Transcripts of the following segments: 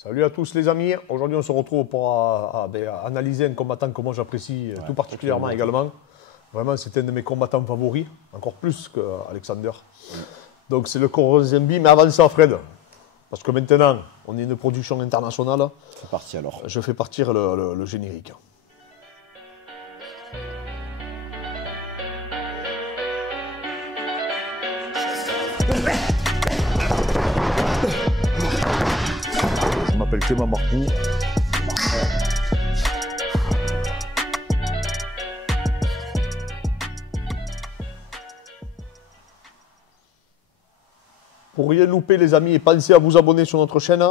Salut à tous les amis, aujourd'hui on se retrouve pour analyser un combattant que moi j'apprécie tout particulièrement également. Vraiment c'est un de mes combattants favoris, encore plus qu'Alexander. Donc c'est le Corenzombie, mais avant ça Fred, parce que maintenant on est une production internationale. C'est parti alors. Je fais partir le générique. Je m'appelle Clément Marcoux. Pour rien louper les amis, et pensez à vous abonner sur notre chaîne.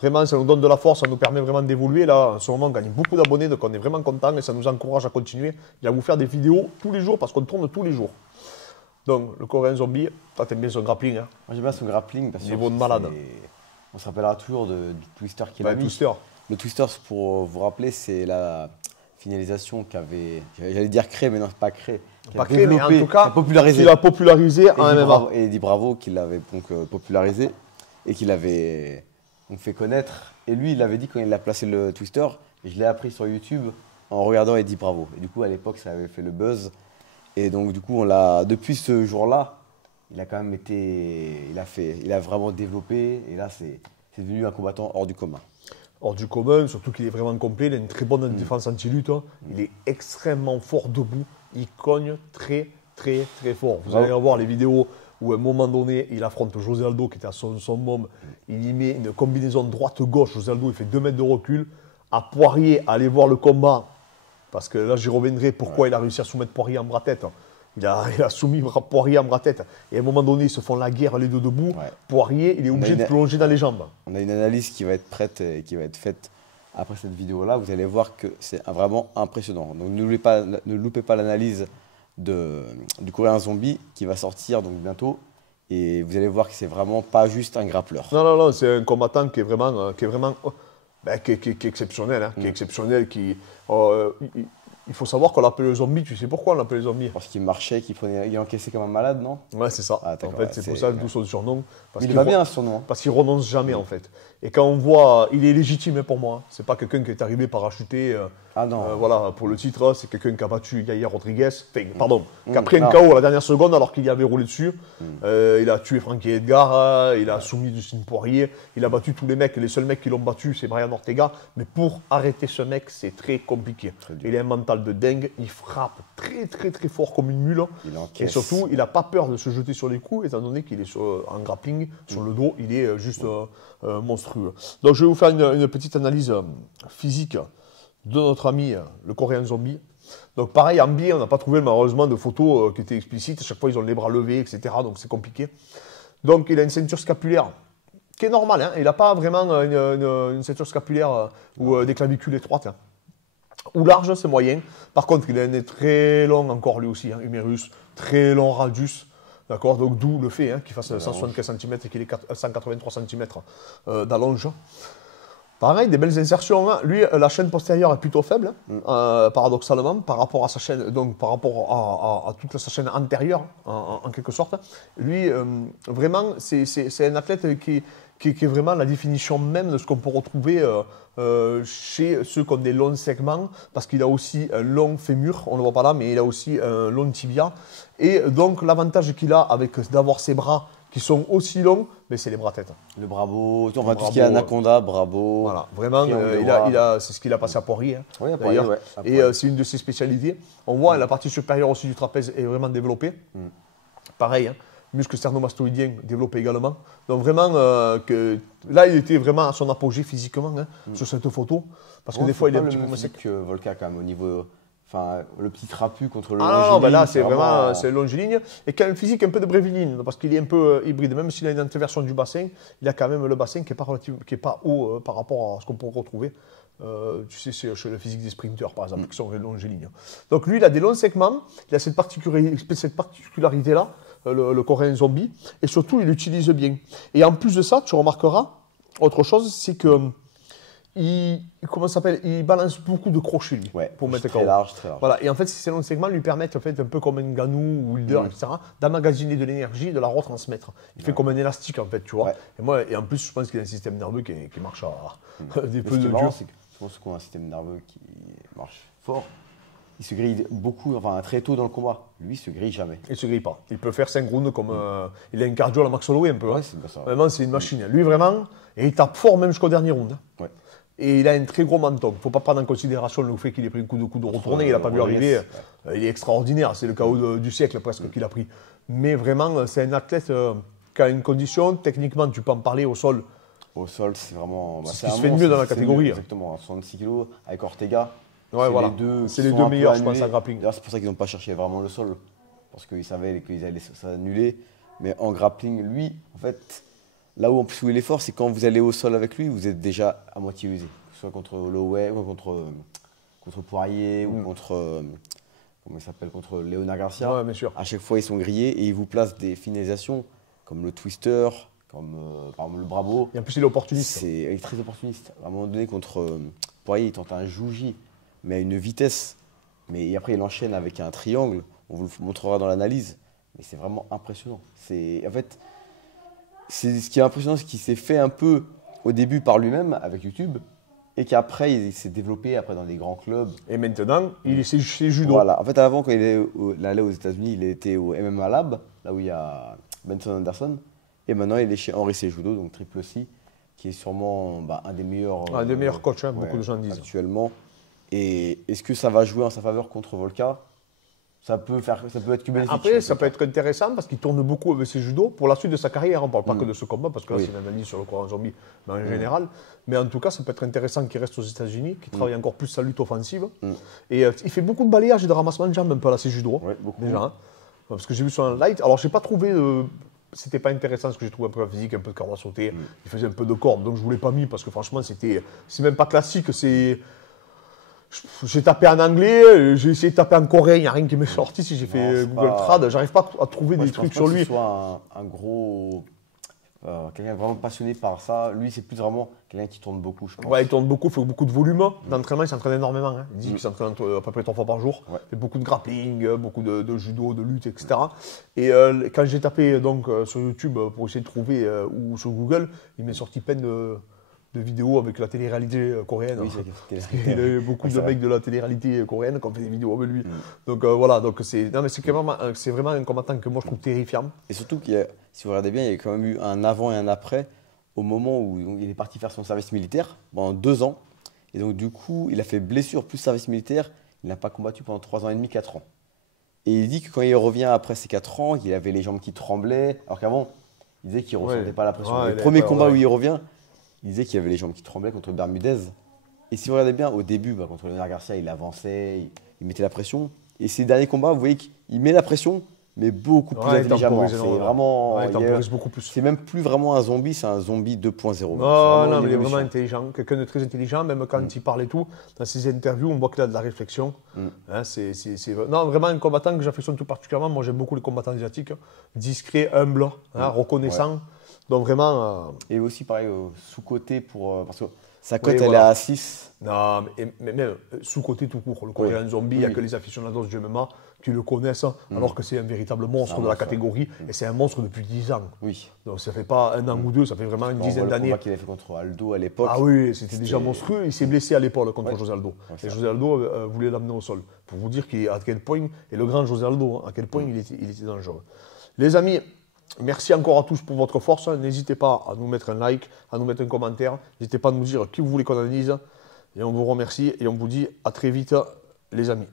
Vraiment, ça nous donne de la force, ça nous permet vraiment d'évoluer. Là, en ce moment, on gagne beaucoup d'abonnés, donc on est vraiment content et ça nous encourage à continuer et à vous faire des vidéos tous les jours parce qu'on tourne tous les jours. Donc, le Corenzombie, toi, t'aimes bien son grappling. Hein. Moi, j'aime bien son grappling parce que niveau de malade. On se rappellera toujours du twister qu'il a mis. Twister. Le twister, pour vous rappeler, c'est la finalisation qu'avait, j'allais dire créé, mais non, c'est pas créé. Pas créé, mais en tout cas, popularisé. il a popularisé en MMA. Et Eddie Bravo qui l'avait donc popularisé et qui l'avait fait connaître. Et lui, il avait dit quand il a placé le twister, et je l'ai appris sur YouTube en regardant Eddie Bravo. Et du coup, à l'époque, ça avait fait le buzz. Et donc, du coup, depuis ce jour-là, il a quand même été, il a vraiment développé. Et là, c'est devenu un combattant hors du commun. Hors du commun, surtout qu'il est vraiment complet. Il a une très bonne défense anti-lutte. Il est extrêmement fort debout. Il cogne très, très, très fort. Vous allez voir les vidéos où à un moment donné, il affronte José Aldo qui était à son môme. Il y met une combinaison droite-gauche. José Aldo, il fait 2 mètres de recul. À Poirier, allez voir le combat. Parce que là, j'y reviendrai pourquoi il a réussi à soumettre Poirier en bras-tête. Il a soumis Poirier en bras-tête. Et à un moment donné, ils se font la guerre les deux debout. Ouais. Poirier, il est obligé de plonger dans les jambes. On a une analyse qui va être prête et qui va être faite après cette vidéo-là. Vous allez voir que c'est vraiment impressionnant. Donc ne loupez pas l'analyse du Corenzombie qui va sortir donc bientôt. Et vous allez voir que c'est vraiment pas juste un grappleur. Non, non, non, c'est un combattant qui est vraiment exceptionnel. Hein, qui est exceptionnel, il faut savoir qu'on l'appelle le zombie. Tu sais pourquoi on l'appelle le zombie? Parce qu'il marchait, il encaissait comme un malade, non? Ouais, c'est ça. En fait, c'est pour ça d'où son surnom. Il va bien, ce surnom. Parce qu'il renonce jamais, en fait. Et quand on voit, il est légitime pour moi. C'est pas quelqu'un qui est arrivé parachuté. Voilà, pour le titre, c'est quelqu'un qui a battu Yair Rodriguez. Enfin, pardon, qui a pris un KO à la dernière seconde alors qu'il y avait roulé dessus. Il a tué Frankie Edgar, il a soumis Dustin Poirier, il a battu tous les mecs. Les seuls mecs qui l'ont battu, c'est Brian Ortega. Mais pour arrêter ce mec, c'est très compliqué. Il a un mental de dingue, il frappe très très très fort comme une mule. Et surtout, il n'a pas peur de se jeter sur les coups, étant donné qu'il est en grappling, sur le dos, il est juste monstrueux. Donc je vais vous faire une petite analyse physique de notre ami le Corenzombie. Donc pareil, en biais, on n'a pas trouvé malheureusement de photos qui étaient explicites. À chaque fois, ils ont les bras levés, etc. Donc c'est compliqué. Donc il a une ceinture scapulaire qui est normale. Hein. Il n'a pas vraiment une ceinture scapulaire ou des clavicules étroites. Hein. Ou large, c'est moyen. Par contre, il a un nez très long encore lui aussi, hein, humérus, très long radius. D'accord, donc d'où le fait qu'il fasse 175 cm et qu'il ait 183 cm d'allonge. Pareil, des belles insertions. Hein. Lui, la chaîne postérieure est plutôt faible, paradoxalement, par rapport à sa chaîne, donc par rapport à toute sa chaîne antérieure, en quelque sorte. Lui, vraiment, c'est un athlète qui est vraiment la définition même de ce qu'on peut retrouver chez ceux qui ont des longs segments, parce qu'il a aussi un long fémur, on ne le voit pas là, mais il a aussi un long tibia. Et donc, l'avantage qu'il a d'avoir ses bras qui sont aussi longs, mais c'est les bras-têtes. Le Bravo, on va tout ce qui est Anaconda, Bravo. Voilà, vraiment, c'est ce qu'il a passé à Poirier. Oui, à Poirier, ouais. Et c'est une de ses spécialités. On voit la partie supérieure aussi du trapèze est vraiment développée. Pareil, muscle sternomastoïdien développé également. Donc vraiment, là, il était vraiment à son apogée physiquement sur cette photo. Parce que des fois, il est un petit peu sec. Volca, quand même, au niveau. Enfin, le petit trapu contre le longiligne. Non, ben là, c'est vraiment le longiligne. Et qui a un physique un peu de bréviline, parce qu'il est un peu hybride. Même s'il a une antéversion du bassin, il a quand même le bassin qui n'est pas haut par rapport à ce qu'on peut retrouver. Tu sais, c'est chez le physique des sprinteurs, par exemple, qui sont longilignes. Donc lui, il a des longs segments, il a cette particularité-là, le Corenzombie, et surtout, il l'utilise bien. Et en plus de ça, tu remarqueras, autre chose, c'est que comment ça s'appelle, il balance beaucoup de crochets, lui, pour mettre très large, très large. Voilà. Et en fait, ces longs segments lui permettent, en fait, un peu comme un Ganou ou Wilder, etc., d'emmagasiner de l'énergie et de la retransmettre. Il fait comme un élastique, en fait, tu vois. Et en plus, je pense qu'il a un système nerveux qui marche à des peu de Dieu. Je pense qu'on a un système nerveux qui marche fort. Il se grille beaucoup, enfin très tôt dans le combat. Lui, il se grille jamais. Il se grille pas. Il peut faire 5 rounds comme. Il a un cardio à la Max Holloway un peu. C'est bien ça. Vraiment, c'est une machine. Lui, vraiment, et il tape fort même jusqu'au dernier round. Et il a un très gros menton. Il ne faut pas prendre en considération le fait qu'il ait pris un coup de retourné. Il n'a pas vu arriver. Il est extraordinaire. C'est le KO du siècle presque qu'il a pris. Mais vraiment, c'est un athlète qui a une condition. Techniquement, tu peux en parler au sol. Au sol, c'est vraiment. C'est ce qui se fait de mieux dans la catégorie. Exactement. 66 kg avec Ortega. C'est les deux meilleurs, je pense, à grappling. D'ailleurs, c'est pour ça qu'ils n'ont pas cherché vraiment le sol. Parce qu'ils savaient qu'ils allaient s'annuler. Mais en grappling, lui, en fait, là où il est fort, c'est quand vous allez au sol avec lui, vous êtes déjà à moitié usé. Soit contre Holloway, ou contre Poirier, ou contre. Comment il s'appelle, contre Léonard Garcia. Bien sûr. À chaque fois, ils sont grillés et ils vous placent des finalisations comme le twister, comme par exemple le Bravo. Et en plus, il est opportuniste. Il est très opportuniste. À un moment donné, contre Poirier, il tente un Jouji, mais à une vitesse. Mais après, il enchaîne avec un triangle. On vous le montrera dans l'analyse. Mais c'est vraiment impressionnant. En fait, ce qui est impressionnant, c'est qu'il s'est fait un peu au début par lui-même avec YouTube. Et qu'après, il s'est développé après dans des grands clubs. Et maintenant, il est chez Judo. Voilà. En fait, avant, quand il allait aux États-Unis, il était au MMA Lab, là où il y a Benson Anderson. Et maintenant, il est chez Henry Cejudo, donc Triple C, qui est sûrement un des meilleurs. Un des meilleurs coachs, beaucoup de gens disent. Actuellement. Et est-ce que ça va jouer en sa faveur contre Volka ? Ça peut être que bénéfique. Après, ça peut être intéressant parce qu'il tourne beaucoup avec ses judo pour la suite de sa carrière. On ne parle pas que de ce combat parce que là, c'est une analyse sur le courant zombie, mais en général. Mais en tout cas, ça peut être intéressant qu'il reste aux États-Unis, qu'il travaille encore plus sa lutte offensive. Et il fait beaucoup de balayage et de ramassement de jambes un peu à ses judo. Beaucoup. Déjà. Parce que j'ai vu sur un light. Alors, je n'ai pas trouvé. C'était pas intéressant ce que j'ai trouvé un peu physique, un peu de corde à sauter. Il faisait un peu de corde, donc je ne voulais pas mis parce que franchement, c'est même pas classique. J'ai tapé en anglais, j'ai essayé de taper en coréen, il n'y a rien qui m'est sorti. Si j'ai fait Google Trad, j'arrive pas à trouver des trucs sur lui. Que ce soit un gros. Quelqu'un vraiment passionné par ça. Lui, c'est plus vraiment quelqu'un qui tourne beaucoup, je pense. Ouais, il tourne beaucoup, il fait beaucoup de volume. D'entraînement, il s'entraîne énormément. Hein. Il dit qu'il s'entraîne à peu près 3 fois par jour. Il fait beaucoup de grappling, beaucoup de judo, de lutte, etc. Et quand j'ai tapé donc, sur YouTube pour essayer de trouver, ou sur Google, il m'est sorti plein de vidéos avec la télé-réalité coréenne. Oui, il y a beaucoup de mecs de la télé-réalité coréenne qui ont fait des vidéos avec lui. Donc voilà, c'est vraiment un combattant que moi je trouve terrifiant. Et surtout, si vous regardez bien, il y a quand même eu un avant et un après au moment où il est parti faire son service militaire pendant 2 ans. Et donc du coup, il a fait blessure plus service militaire. Il n'a pas combattu pendant 3 ans et demi, 4 ans. Et il dit que quand il revient après ces 4 ans, il avait les jambes qui tremblaient. Alors qu'avant, il disait qu'il ne ressentait pas la pression. Le premier combat où il revient, il disait qu'il avait les jambes qui tremblaient contre Bermudez. Et si vous regardez bien, au début, contre Léonard Garcia, il avançait, il mettait la pression. Et ces derniers combats, vous voyez qu'il met la pression, mais beaucoup plus intelligemment. C'est vraiment. Il temporise beaucoup plus. C'est même plus vraiment un zombie, c'est un zombie 2.0. Non, mais il est vraiment intelligent. Quelqu'un de très intelligent, même quand il parle et tout. Dans ses interviews, on voit qu'il a de la réflexion. Non, vraiment un combattant que j'affectionne tout particulièrement. Moi, j'aime beaucoup les combattants asiatiques. Discret, humble, reconnaissant. Donc vraiment. Et aussi, pareil, sous-côté parce que sa cote, elle est à 6. Non, mais même sous-côté tout court. Le Coréen zombie, il n'y a que les aficionados du MMA qui le connaissent, alors que c'est un véritable monstre de la catégorie. Et c'est un monstre depuis 10 ans. Oui. Donc ça ne fait pas 1 an ou 2, ça fait vraiment une dizaine d'années. Le combat qu'il avait fait contre Aldo à l'époque. Ah oui, c'était déjà monstrueux. Il s'est blessé à l'épaule contre José Aldo. Et José Aldo voulait l'amener au sol. Pour vous dire à quel point, et le grand José Aldo, à quel point il était dangereux. Les amis, merci encore à tous pour votre force. N'hésitez pas à nous mettre un like, à nous mettre un commentaire. N'hésitez pas à nous dire qui vous voulez qu'on analyse. Et on vous remercie et on vous dit à très vite, les amis.